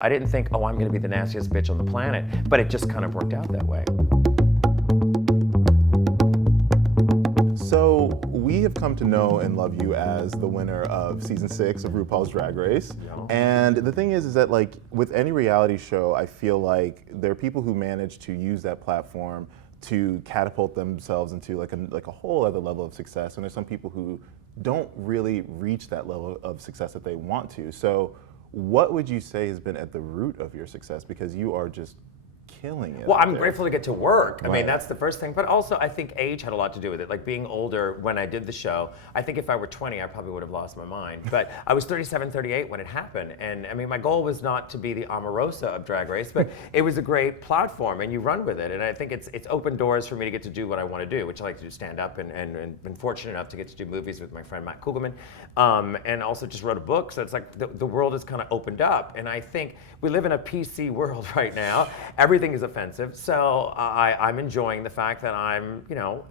I didn't think, oh, I'm going to be the nastiest bitch on the planet, but it just kind of worked out that way. So we have come to know and love you as the winner of season 6 of RuPaul's Drag Race. Yeah. And the thing is that like with any reality show, I feel like there are people who manage to use that platform to catapult themselves into like a whole other level of success. And there's some people who don't really reach that level of success that they want to. So what would you say has been at the root of your success? Because you are just killing it. Well, I'm grateful to get to work. I Right. mean, that's the first thing. But also, I think age had a lot to do with it. Like being older when I did the show, I think if I were 20, I probably would have lost my mind. But I was 37, 38 when it happened. And I mean, my goal was not to be the Omarosa of Drag Race, but it was a great platform and you run with it. And I think it's opened doors for me to get to do what I want to do, which I like to do stand up and been fortunate enough to get to do movies with my friend Matt Kugelman. And also just wrote a book. So it's like the world has kind of opened up. And I think we live in a PC world right now. Everything is offensive, so I'm enjoying the fact that I'm,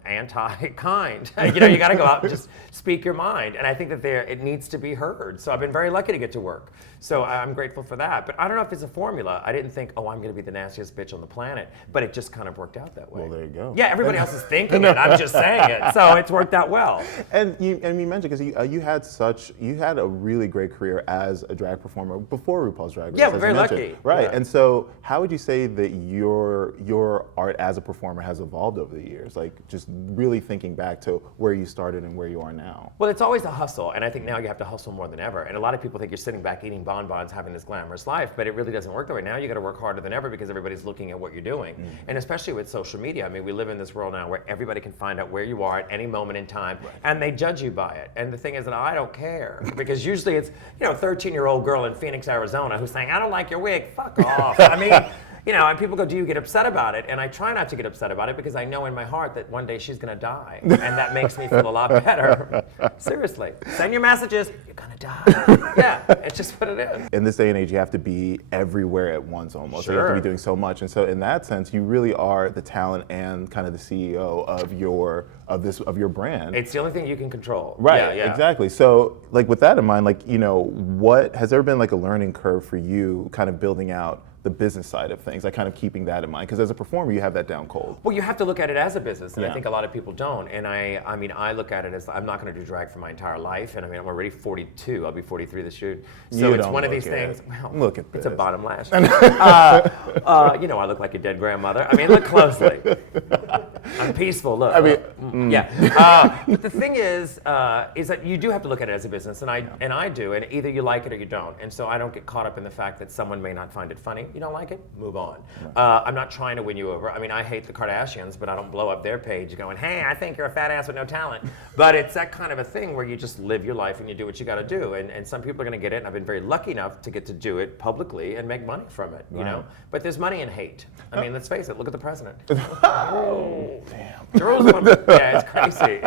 anti-kind. You got to go out and just speak your mind, and I think that it needs to be heard. So I've been very lucky to get to work. So I'm grateful for that. But I don't know if it's a formula. I didn't think, oh, I'm going to be the nastiest bitch on the planet, but it just kind of worked out that way. Well, there you go. Yeah, everybody else is thinking it. I'm just saying it, so it's worked out well. And you mentioned because you had a really great career as a drag performer before RuPaul's Drag Race. Yeah, we're as very you mentioned. lucky. Right. Yeah. And so how would you say that your art as a performer has evolved over the years? Like just really thinking back to where you started and where you are now. Well, it's always a hustle, and I think now you have to hustle more than ever. And a lot of people think you're sitting back eating bonbons, having this glamorous life, but it really doesn't work that way. Now you got to work harder than ever because everybody's looking at what you're doing. And especially with social media, I mean, we live in this world now where everybody can find out where you are at any moment in time, and they judge you by it. And the thing is that I don't care, because usually it's, a 13-year-old girl in Phoenix, Arizona who's saying, I don't like your wig, fuck off. I mean, and people go, do you get upset about it? And I try not to get upset about it because I know in my heart that one day she's gonna die. And that makes me feel a lot better. Seriously. Send your messages, you're gonna die. Yeah, it's just what it is. In this day and age, you have to be everywhere at once almost. Sure. You have to be doing so much. And so in that sense, you really are the talent and kind of the CEO of your brand. It's the only thing you can control. Right, Yeah. exactly. So like with that in mind, what has there been like a learning curve for you kind of building out the business side of things, like kind of keeping that in mind? Because as a performer, you have that down cold. Well, you have to look at it as a business, and Yeah. I think a lot of people don't. And I look at it as I'm not going to do drag for my entire life. And I mean, I'm already 42. I'll be 43 this year. So it's one of these things. Well, look at it's a this. bottom lash. I look like a dead grandmother. I mean, look closely. I'm peaceful. Look. Yeah. But the thing is that you do have to look at it as a business, and I do. And either you like it or you don't. And so I don't get caught up in the fact that someone may not find it funny. You don't like it? Move on. I'm not trying to win you over. I mean, I hate the Kardashians, but I don't blow up their page going, hey, I think you're a fat ass with no talent. But it's that kind of a thing where you just live your life and you do what you got to do. And some people are going to get it, and I've been very lucky enough to get to do it publicly and make money from it, you know? But there's money in hate. I mean, let's face it, look at the president. Oh, damn. Jerusalem. Yeah, it's crazy.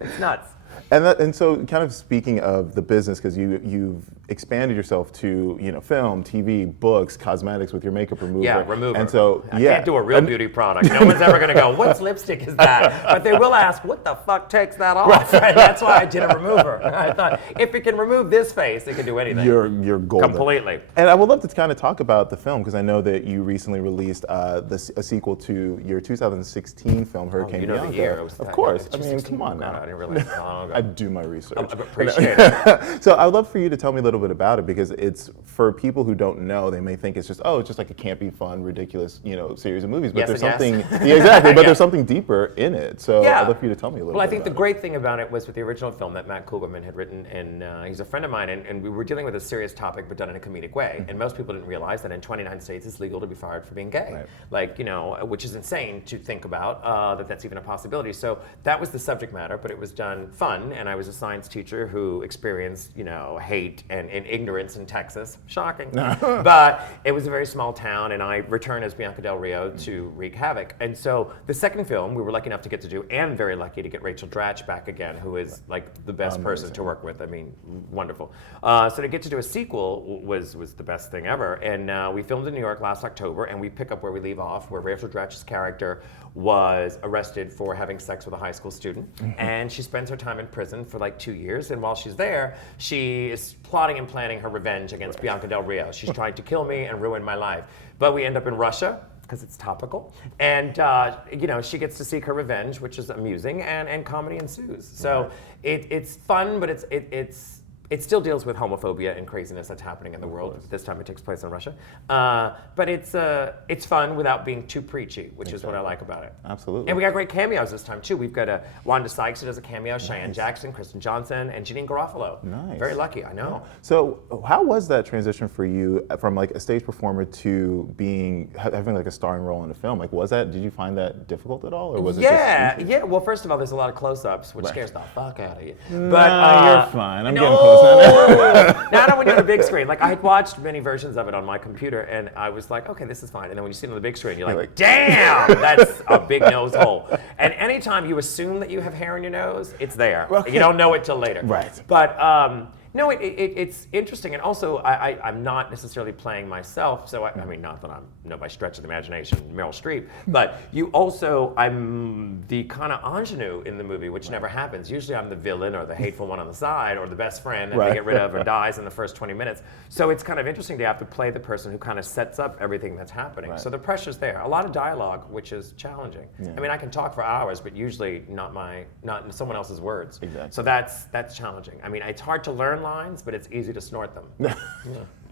It's nuts. And so kind of speaking of the business, because you've expanded yourself to film, TV, books, cosmetics with your makeup remover. Yeah, remover. And so I can't do a real beauty product. No one's ever going to go, what lipstick is that? But they will ask, what the fuck takes that off? And that's why I did a remover. I thought, if it can remove this face, it can do anything. You're golden. Completely. And I would love to kind of talk about the film, because I know that you recently released a sequel to your 2016 film, Hurricane you know Bianca. the year. It was Of course. I mean, 2016. come on God, now. I didn't realize how long ago. I do my research. I appreciate it. So I would love for you to tell me a little bit about it, because it's, for people who don't know, they may think it's just like a campy, fun, ridiculous, series of movies. But Yes there's and something, yes. yeah, exactly. But Yeah. there's something deeper in it. So Yeah. I'd love for you to tell me a little bit. Well, I think the about great thing about it was with the original film that Matt Kugelman had written, and he's a friend of mine, and we were dealing with a serious topic, but done in a comedic way. And most people didn't realize that in 29 states it's legal to be fired for being gay. Right. Which is insane to think about, that's even a possibility. So that was the subject matter, but it was done fun, and I was a science teacher who experienced, hate and ignorance in Texas. Shocking. But it was a very small town, and I returned as Bianca Del Rio to wreak havoc. And so the second film, we were lucky enough to get to do, and very lucky to get Rachel Dratch back again, who is like the best person to work with. I mean, wonderful. So to get to do a sequel was the best thing ever. And we filmed in New York last October, and we pick up where we leave off, where Rachel Dratch's character was arrested for having sex with a high school student. And she spends her time in prison for like 2 years. And while she's there, she is plotting plotting and planning her revenge against Bianca Del Rio. She's trying to kill me and ruin my life. But we end up in Russia, because it's topical. And she gets to seek her revenge, which is amusing, and comedy ensues. So it's fun, but it still deals with homophobia and craziness that's happening in the world. This time it takes place in Russia. But it's fun without being too preachy, which is what I like about it. Absolutely. And we got great cameos this time too. We've got Wanda Sykes who does a cameo, Cheyenne Jackson, Kristen Johnson, and Janine Garofalo. Nice. Very lucky, I know. So how was that transition for you from like a stage performer to having like a starring role in a film? Like did you find that difficult at all, or was it just Yeah. Well, first of all, there's a lot of close-ups, which scares the fuck out of you. But you're fine. I'm getting No, close. not when you're on the big screen. Like I had watched many versions of it on my computer, and I was like, okay, this is fine. And then when you see it on the big screen, you're like, damn, that's a big nose hole. And anytime you assume that you have hair in your nose, it's there. Okay. You don't know it till later. Right. But no, it's interesting, and also I'm not necessarily playing myself. So I mean, not that I'm by stretch of the imagination Meryl Streep, but I'm the kind of ingenue in the movie, which never happens. Usually I'm the villain or the hateful one on the side or the best friend that they get rid of or dies in the first 20 minutes. So it's kind of interesting to have to play the person who kind of sets up everything that's happening. Right. So the pressure's there. A lot of dialogue, which is challenging. Yeah. I mean, I can talk for hours, but usually not someone else's words. Exactly. So that's challenging. I mean, it's hard to learn lines, but it's easy to snort them. Yeah,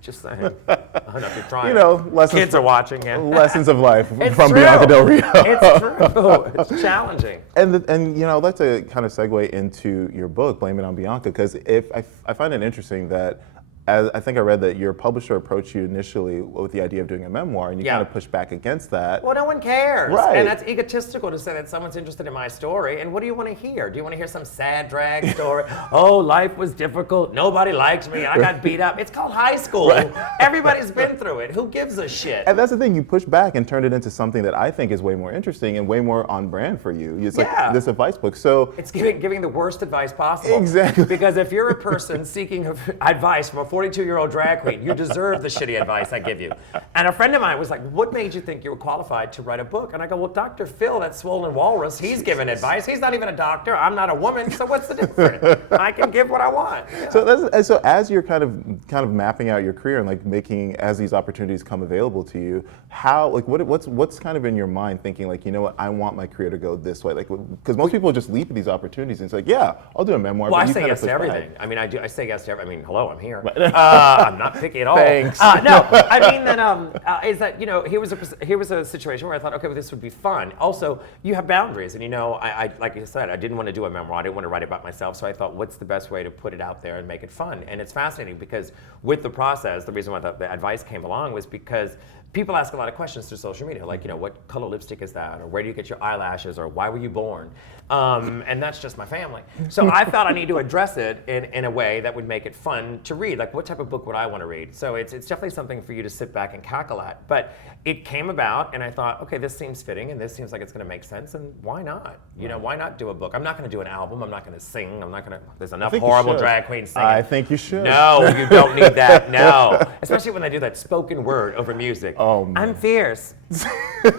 just saying. I don't know if you're trying. Lessons. Kids are watching. Yeah. Lessons of life It's from true. Bianca Del Rio. It's true. It's challenging. And I'd like to kind of segue into your book, Blame It on Bianca, because I find it interesting that I think I read that your publisher approached you initially with the idea of doing a memoir, and you kind of pushed back against that. Well, no one cares. Right. And that's egotistical to say that someone's interested in my story. And what do you want to hear? Do you want to hear some sad drag story? Oh, life was difficult. Nobody likes me. I got beat up. It's called high school. Right. Everybody's been through it. Who gives a shit? And that's the thing. You pushed back and turned it into something that I think is way more interesting and way more on brand for you. It's like this advice book. So it's giving the worst advice possible. Exactly. Because if you're a person seeking advice from a 42-year-old drag queen, you deserve the shitty advice I give you. And a friend of mine was like, what made you think you were qualified to write a book? And I go, well, Dr. Phil, that swollen walrus, he's giving advice. He's not even a doctor. I'm not a woman, so what's the difference? I can give what I want. Yeah. So as you're kind of mapping out your career and like making, as these opportunities come available to you, what's kind of in your mind thinking like, you know what, I want my career to go this way? Like, because most people just leap at these opportunities and it's like, yeah, I'll do a memoir. Well, but I say yes to everything. Back. I mean, I say yes to everything. I mean, hello, I'm here. I'm not picky at all. Thanks. No, I mean that is that here was a situation where I thought, okay, well, this would be fun. Also, you have boundaries, and I like you said, I didn't want to do a memoir. I didn't want to write about myself, so I thought, what's the best way to put it out there and make it fun? And it's fascinating because with the process, the reason why the advice came along was because people ask a lot of questions through social media, like, what color lipstick is that? Or where do you get your eyelashes? Or why were you born? And that's just my family. So I thought I need to address it in a way that would make it fun to read. Like, what type of book would I want to read? So it's definitely something for you to sit back and cackle at. But it came about, and I thought, okay, this seems fitting, and this seems like it's going to make sense, and why not? Why not do a book? I'm not going to do an album. I'm not going to sing. I'm not going to. There's enough horrible drag queens singing. I think you should. No, you don't need that. No, especially when they do that spoken word over music. Oh, man. I'm fierce.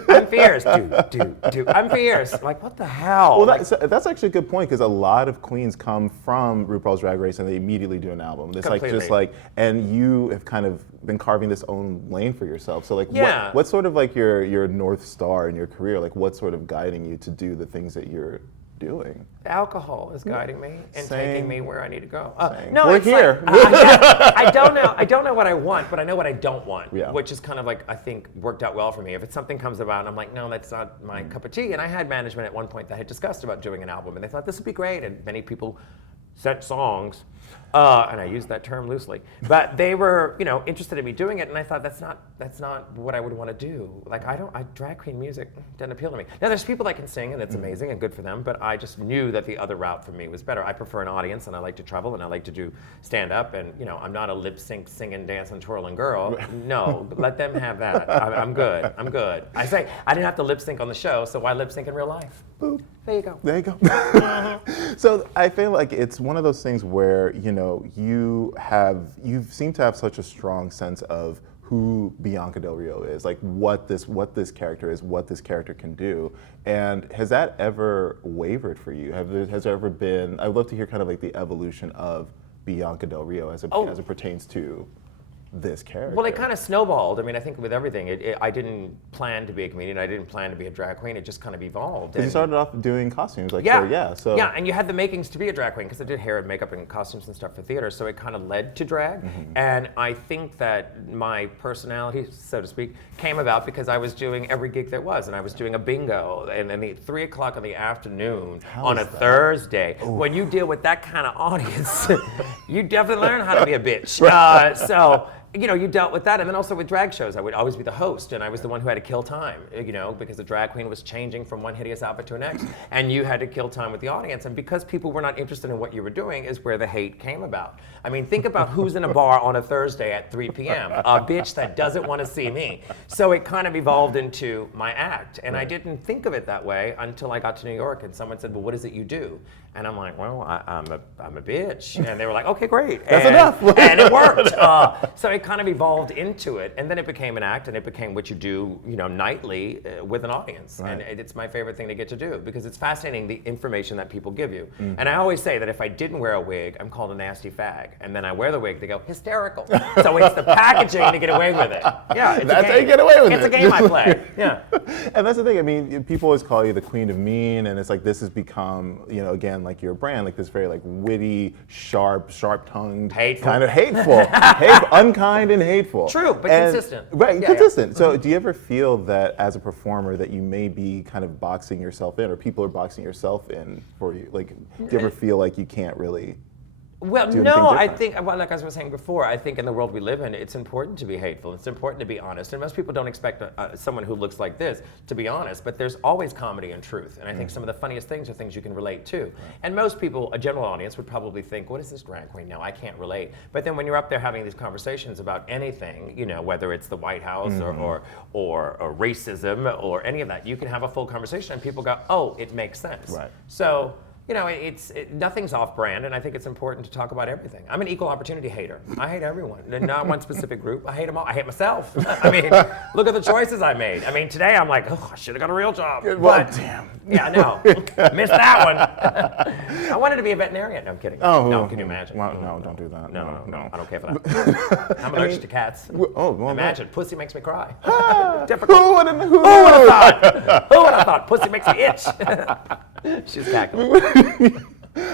I'm fierce. Do. I'm fierce. Like, what the hell? Well, that's actually a good point because a lot of queens come from RuPaul's Drag Race and they immediately do an album. It's completely. And you have kind of been carving this own lane for yourself. So what's sort of like your North Star in your career? Like what's sort of guiding you to do the things that you're doing? Alcohol is guiding me and taking me where I need to go. No, we're here. I don't know what I want, but I know what I don't want, which is kind of like, I think, worked out well for me. If it's something comes about and I'm like, no, that's not my cup of tea. And I had management at one point that had discussed about doing an album, and they thought this would be great, and many people sent songs, and I use that term loosely, but they were, interested in me doing it, and I thought that's not what I would want to do. Like drag queen music doesn't appeal to me. Now there's people that can sing, and that's amazing and good for them, but I just knew that the other route for me was better. I prefer an audience, and I like to travel, and I like to do stand up, and I'm not a lip sync, singing, dancing, twirling girl. No, let them have that. I'm good. I say I didn't have to lip sync on the show, so why lip sync in real life? Boop. There you go. There you go. So I feel like it's one of those things where you seem to have such a strong sense of who Bianca Del Rio is, like what this character is, what this character can do. And has that ever wavered for you? Has there ever been? I'd love to hear kind of like the evolution of Bianca Del Rio as it pertains to this character? Well, it kind of snowballed. I mean, I think with everything, I didn't plan to be a comedian. I didn't plan to be a drag queen. It just kind of evolved. Because you started off doing costumes, yeah, and you had the makings to be a drag queen because I did hair and makeup and costumes and stuff for theater, so it kind of led to drag. And I think that my personality, so to speak, came about because I was doing every gig there was, and I was doing a bingo, and then at 3 o'clock in the afternoon on a Thursday. Ooh. When you deal with that kind of audience, you definitely learn how to be a bitch. So. You know, you dealt with that, and then also with drag shows, I would always be the host, and I was the one who had to kill time, you know, because the drag queen was changing from one hideous outfit to the next, and you had to kill time with the audience, and because people were not interested in what you were doing is where the hate came about. I mean, think about who's in a bar on a Thursday at 3 p.m., a bitch that doesn't want to see me. So it kind of evolved into my act, and I didn't think of it that way until I got to New York, and someone said, well, what is it you do? And I'm like, well, I'm a bitch, and they were like, okay, great. That's enough. And it worked. So it kind of evolved into it, and then it became an act, and it became what you do, you know, nightly with an audience. Right. And it's my favorite thing to get to do because it's fascinating the information that people give you. And I always say that if I didn't wear a wig, I'm called a nasty fag, and then I wear the wig, they go hysterical. So it's the packaging to get away with it. Yeah, that's how you get away with it. It's a game I play. Yeah. And that's the thing. I mean, people always call you the queen of mean, and it's like this has become, you know, again, like your brand, like this very like witty, sharp-tongued, hateful. kind of hateful, unkind and hateful. True, but consistent. Right, consistent. Yeah. So do you ever feel that as a performer that you may be kind of boxing yourself in, or people are boxing yourself in for you? Like, do you ever feel like you can't really? Well, no, I think, well, like I was saying before, I think in the world we live in, it's important to be hateful. It's important to be honest. And most people don't expect someone who looks like this to be honest, but there's always comedy and truth. And I think some of the funniest things are things you can relate to. Right. And most people, a general audience, would probably think, what is this drag queen? No, I can't relate. But then when you're up there having these conversations about anything, you know, whether it's the White House or racism or any of that, you can have a full conversation and people go, oh, it makes sense. Right. So, you know, nothing's off-brand, and I think it's important to talk about everything. I'm an equal opportunity hater. I hate everyone, not one specific group. I hate them all. I hate myself. I mean, look at the choices I made. I mean, today I'm like, oh, I should have got a real job. Well, damn. Yeah, no, missed that one. I wanted to be a veterinarian. No, I'm kidding. Oh, no, can you imagine? Well, no, don't do that. No, I don't care for that. I'm allergic to cats. Oh, well, imagine, pussy makes me cry. Difficult. Who would have thought? Who would have thought? Pussy makes me itch. She's cackling.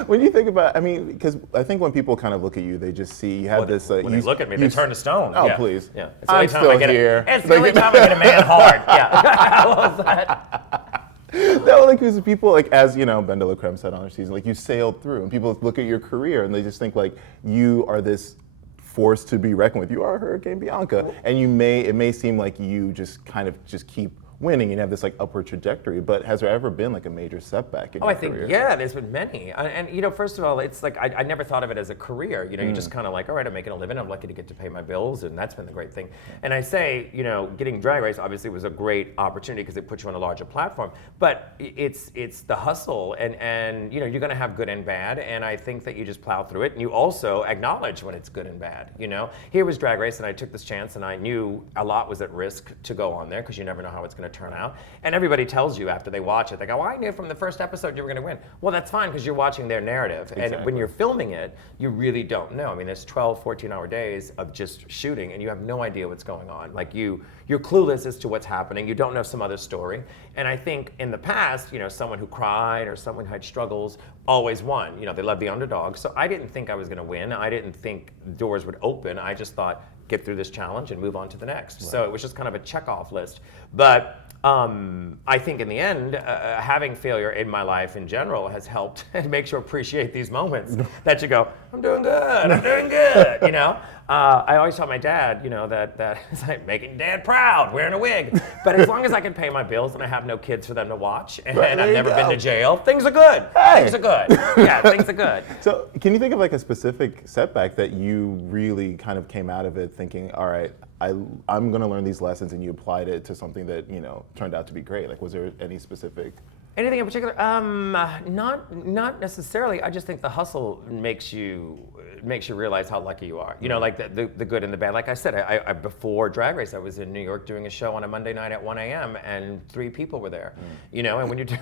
When you think about, I mean, because I think when people kind of look at you, they just see you have this. When they look at me, they turn to stone. Oh, yeah. please. Yeah. I'm still here. It's the only time I get a man hard. Yeah. How was that? No, like because people, like as you know, Ben de la Creme said on their season, like you sailed through, and people look at your career and they just think like you are this force to be reckoned with. You are Hurricane Bianca, and it may seem like you just kind of just keep winning and have this like upward trajectory, but has there ever been like a major setback in your career? I think, yeah, there's been many. And you know, first of all, it's like, I never thought of it as a career. You know, you just kind of like, all right, I'm making a living, I'm lucky to get to pay my bills, and that's been the great thing. And I say, you know, getting Drag Race obviously was a great opportunity because it puts you on a larger platform, but it's the hustle, and you know, you're gonna have good and bad, and I think that you just plow through it, and you also acknowledge when it's good and bad, you know? Here was Drag Race, and I took this chance, and I knew a lot was at risk to go on there, because you never know how it's gonna turn out. And everybody tells you after they watch it, they go, I knew from the first episode you were gonna win. Well, that's fine, because you're watching their narrative. Exactly. And when you're filming it, you really don't know. I mean, there's 12, 14-hour days of just shooting, and you have no idea what's going on. Like you're clueless as to what's happening. You don't know some other story. And I think in the past, you know, someone who cried or someone who had struggles always won. You know, they love the underdog. So I didn't think I was gonna win. I didn't think doors would open. I just thought, get through this challenge and move on to the next. Right. So it was just kind of a check-off list. But I think in the end, having failure in my life in general has helped and makes you appreciate these moments that you go, I'm doing good, you know? I always tell my dad, you know, that it's like making dad proud, wearing a wig. But as long as I can pay my bills and I have no kids for them to watch, and I've never been to jail, things are good. Hey. Things are good. Yeah, things are good. So can you think of like a specific setback that you really kind of came out of it thinking, all right, I'm going to learn these lessons, and you applied it to something that, you know, turned out to be great? Like, was there any specific? Anything in particular? Not necessarily. I just think the hustle makes you makes you realize how lucky you are. You know, like the good and the bad. Like I said, I before Drag Race, I was in New York doing a show on a Monday night at 1 a.m. and 3 people were there. You know, and when you're doing,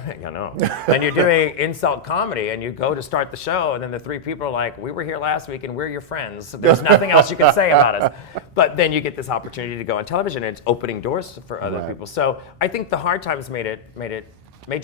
when you're doing insult comedy and you go to start the show and then the 3 people are like, we were here last week and we're your friends. So there's nothing else you can say about us. But then you get this opportunity to go on television and it's opening doors for other people. So I think the hard times made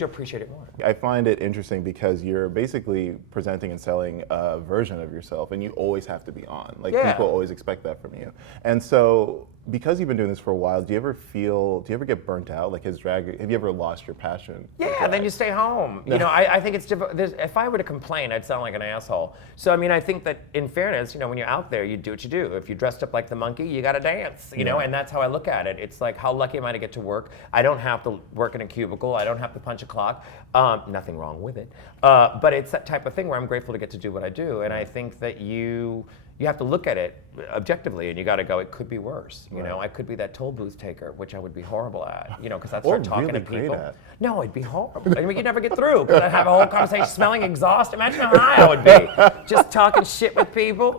you appreciate it more. I find it interesting because you're basically presenting and selling a version of yourself, and you always have to be on. Like people always expect that from you. And so, because you've been doing this for a while, do you ever get burnt out? Like, have you ever lost your passion? Yeah, then you stay home. You know, I think it's difficult. If I were to complain, I'd sound like an asshole. So, I mean, I think that in fairness, you know, when you're out there, you do what you do. If you dressed up like the monkey, you got to dance, you know, and that's how I look at it. It's like, how lucky am I to get to work? I don't have to work in a cubicle. I don't have to punch a clock. Nothing wrong with it. But it's that type of thing where I'm grateful to get to do what I do. And I think that you have to look at it objectively, and you got to go, it could be worse. You know, I could be that toll booth taker, which I would be horrible at, you know, because I'd start talking to people. No, it'd be horrible. I mean, you'd never get through, because I'd have a whole conversation smelling exhaust. Imagine how high I would be, just talking shit with people.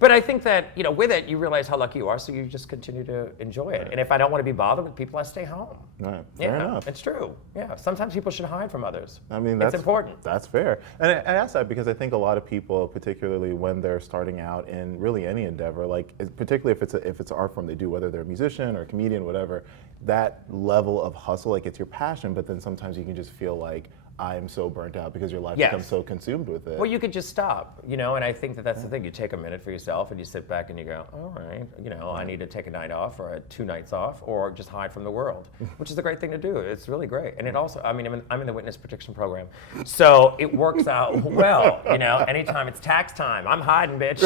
But I think that, you know, with it, you realize how lucky you are, so you just continue to enjoy it. And if I don't want to be bothered with people, I stay home. Right. Fair enough. It's true. Yeah, sometimes people should hide from others. I mean, it's important. That's fair. And I ask that because I think a lot of people, particularly when they're starting out in really any endeavor, like particularly if it's an art form they do, whether they're a musician or a comedian, whatever, that level of hustle, like it's your passion, but then sometimes you can just feel like, I am so burnt out because your life becomes so consumed with it. Well, you could just stop, you know, and I think that that's the thing. You take a minute for yourself and you sit back and you go, all right, you know, I need to take a night off or 2 nights off or just hide from the world, which is a great thing to do. It's really great. And it also, I mean, I'm in the witness protection program, so it works out well, you know, anytime it's tax time, I'm hiding, bitch.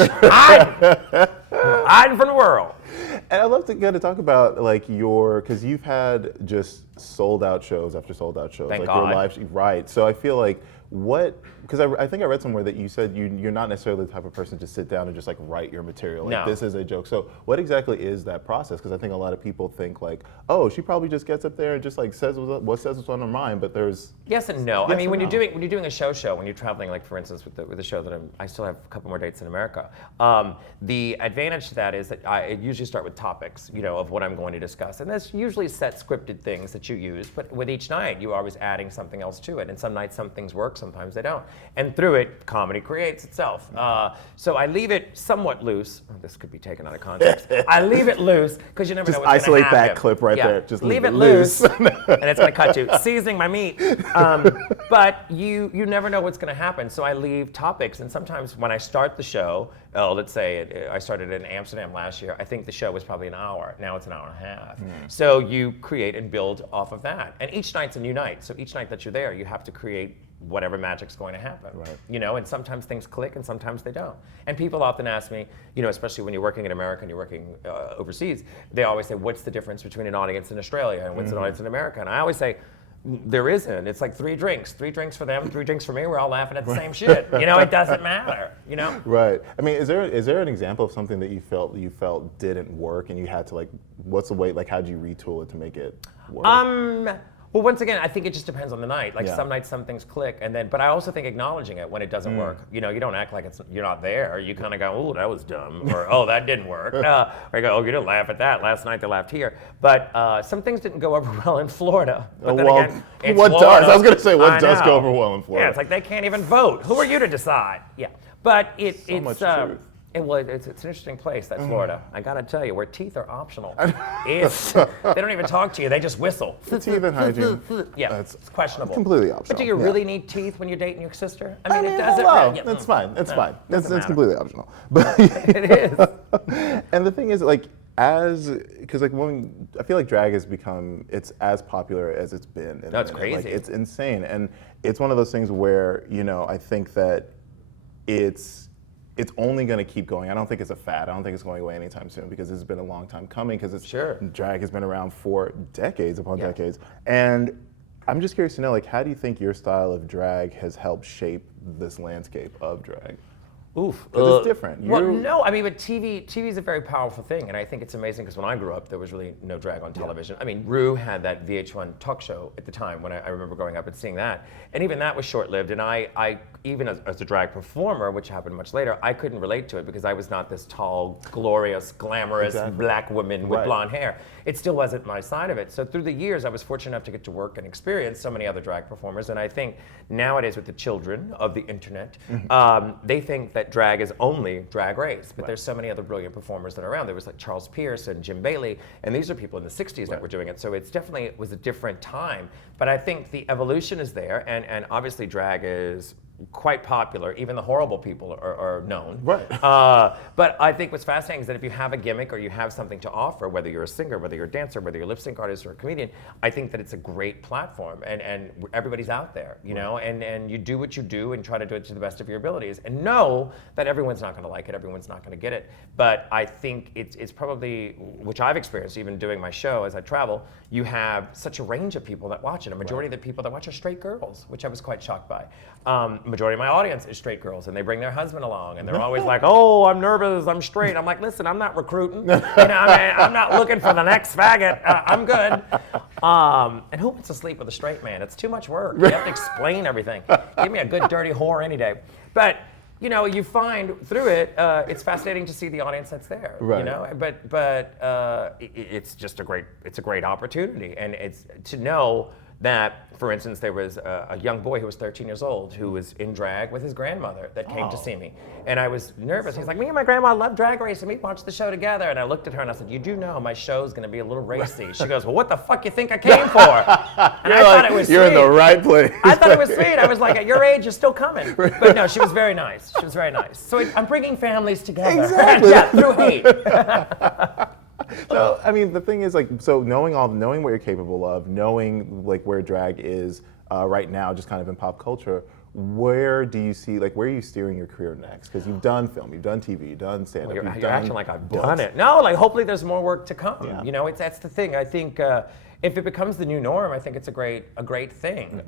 Hiding from the world. And I'd love to kind of talk about like because you've had just sold out shows after sold out shows. Thank like God. Your life, right. So I feel like because I think I read somewhere that you said you're not necessarily the type of person to sit down and just like write your material. Like this is a joke. So what exactly is that process? Because I think a lot of people think like, oh, she probably just gets up there and just like says what's on her mind. But there's yes and no. I mean, when you're doing a show, when you're traveling, like for instance with the show that I still have a couple more dates in America. The advantage to that is that I usually start with topics, you know, of what I'm going to discuss, and there's usually set scripted things that you use. But with each night, you're always adding something else to it, and some nights some things work, sometimes they don't. And through it, comedy creates itself. So I leave it somewhat loose. Oh, this could be taken out of context. I leave it loose because you never know what's going to happen. Isolate that clip right there. Just leave it loose, and it's going to cut you. Seasoning my meat. But you never know what's going to happen. So I leave topics, and sometimes when I start the show, let's say I started in Amsterdam last year. I think the show was probably an hour. Now it's an hour and a half. So you create and build off of that. And each night's a new night. So each night that you're there, you have to create whatever magic's going to happen. Right. You know, and sometimes things click and sometimes they don't. And people often ask me, you know, especially when you're working in America and you're working overseas, they always say, what's the difference between an audience in Australia and what's an audience in America? And I always say, there isn't. It's like 3 drinks. 3 drinks for them, 3 drinks for me. We're all laughing at the same shit. You know, it doesn't matter, you know? Right. I mean, is there an example of something that you felt didn't work and you had to like, what's the way, like how'd you retool it to make it work? Well, once again, I think it just depends on the night. Like some nights, some things click, but I also think acknowledging it when it doesn't work. You know, you don't act like you're not there. You kind of go, "Oh, that was dumb," or "Oh, that didn't work." Or you go, "Oh, you didn't laugh at that last night. They laughed here." But some things didn't go over well in Florida. But then again, it's what Florida. does? I was going to say, what does go over well in Florida? Yeah, it's like they can't even vote. Who are you to decide? Yeah, but it's much truth. It's an interesting place, that Florida. I gotta tell you, where teeth are optional. They don't even talk to you, they just whistle. Teeth and hygiene. Yeah, it's questionable. Completely optional. But do you really need teeth when you're dating your sister? I mean, it doesn't. It's fine. It's fine. It's completely optional. But it is. And the thing is, like, because like when I feel like drag has become, it's as popular as it's been. That's crazy. Like, it's insane, and it's one of those things where, you know, I think that it's only going to keep going. I don't think it's a fad. I don't think it's going away anytime soon because this has been a long time coming because drag has been around for decades upon decades. And I'm just curious to know, like, how do you think your style of drag has helped shape this landscape of drag? Oof. Because it's different. Well, no, I mean, but TV is a very powerful thing, and I think it's amazing because when I grew up, there was really no drag on television. I mean, Ru had that VH1 talk show at the time when I remember growing up and seeing that, and even that was short-lived. And I even as a drag performer, which happened much later, I couldn't relate to it because I was not this tall, glorious, glamorous black woman with blonde hair. It still wasn't my side of it. So through the years, I was fortunate enough to get to work and experience so many other drag performers, and I think nowadays with the children of the internet, they think that drag is only Drag Race, but there's so many other brilliant performers that are around. There was like Charles Pierce and Jim Bailey, and these are people in the 60s that were doing it, so it was a different time. But I think the evolution is there, and obviously drag is quite popular. Even the horrible people are known. Right. But I think what's fascinating is that if you have a gimmick or you have something to offer, whether you're a singer, whether you're a dancer, whether you're a lip sync artist or a comedian, I think that it's a great platform, and everybody's out there, you know, and you do what you do and try to do it to the best of your abilities, and know that everyone's not going to like it, everyone's not going to get it. But I think it's probably, which I've experienced even doing my show as I travel, you have such a range of people that watch it. A majority of the people that watch are straight girls, which I was quite shocked by. Majority of my audience is straight girls, and they bring their husband along, and they're always like, "Oh, I'm nervous, I'm straight." I'm like, "Listen, I'm not recruiting. You know, I'm not looking for the next faggot. I'm good." And who wants to sleep with a straight man? It's too much work. You have to explain everything. Give me a good dirty whore any day. But you know, you find through it, it's fascinating to see the audience that's there. Right. You know, but it's just a great opportunity, and it's to know that, for instance, there was a young boy who was 13 years old who was in drag with his grandmother that came to see me. And I was nervous. He's like, "Me and my grandma love Drag Race, and we watched the show together." And I looked at her and I said, "You do know my show's going to be a little racy." She goes, "Well, what the fuck you think I came for?" And I thought it was You're sweet. in the right place. I thought it was sweet. I was like, "At your age, you're still coming." But no, she was very nice. She was very nice. So I'm bringing families together. Exactly. Yeah, through hate. So I mean, the thing is, like, so knowing what you're capable of, knowing like where drag is right now, just kind of in pop culture, where do you see, like, where are you steering your career next? Because you've done film, you've done TV, you've done stand-up, You're acting like I've done it. No, like hopefully there's more work to come. Yeah. You know, that's the thing. I think if it becomes the new norm, I think it's a great thing.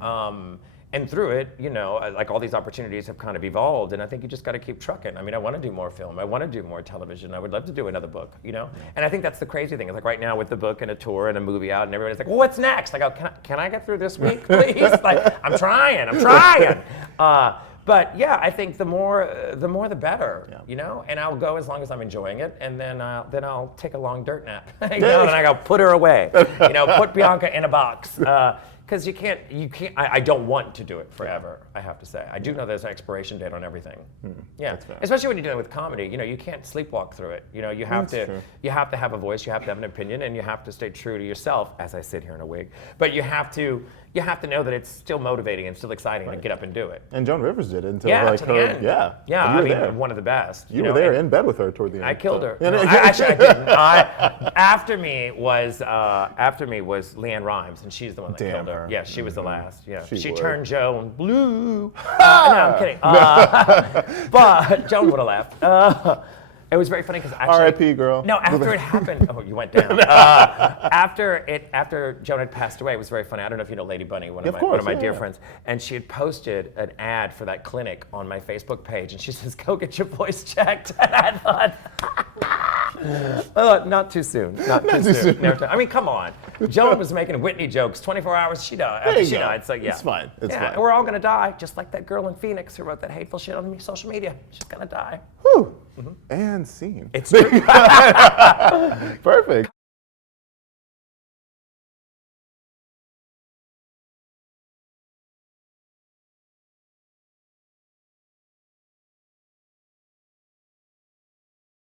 And through it, you know, like all these opportunities have kind of evolved, and I think you just got to keep trucking. I mean, I want to do more film. I want to do more television. I would love to do another book, you know? And I think that's the crazy thing. It's like right now with the book and a tour and a movie out, and everybody's like, "Well, what's next?" I go, can I get through this week, please? Like, I'm trying. But yeah, I think the more the better, you know. And I'll go as long as I'm enjoying it, and then I'll take a long dirt nap, you know. And I go, put her away, you know, put Bianca in a box. Because you can't. I don't want to do it forever. I have to say. I do know there's an expiration date on everything. Yeah, especially when you're dealing with comedy. You know, you can't sleepwalk through it. You know, you have to. You have to have a voice. You have to have an opinion, and you have to stay true to yourself. As I sit here in a wig, but you have to know that it's still motivating and still exciting to get up and do it. And Joan Rivers did it until to the her. end. Yeah. Yeah. And I you were mean, there. one of the best. You were there in bed with her toward the end. I killed her. Yeah, No, actually, I didn't. After me was Leanne Rimes, and she's the one that killed her. Yeah, she was the last. Yeah, she turned Joan blue. No, I'm kidding. But Joan would have laughed. It was very funny because actually. R.I.P. girl. No, after it happened. Oh, you went down. After Joan had passed away, it was very funny. I don't know if you know Lady Bunny, one of my dear friends, and she had posted an ad for that clinic on my Facebook page, and she says, "Go get your voice checked." And I thought, not too soon. Not too soon. Never I mean, come on. Joan was making Whitney jokes 24 hours she died. After she died, so yeah. It's fine. It's fine. And we're all gonna die, just like that girl in Phoenix who wrote that hateful shit on social media. She's gonna die. Whew. And scene. It's true. Perfect.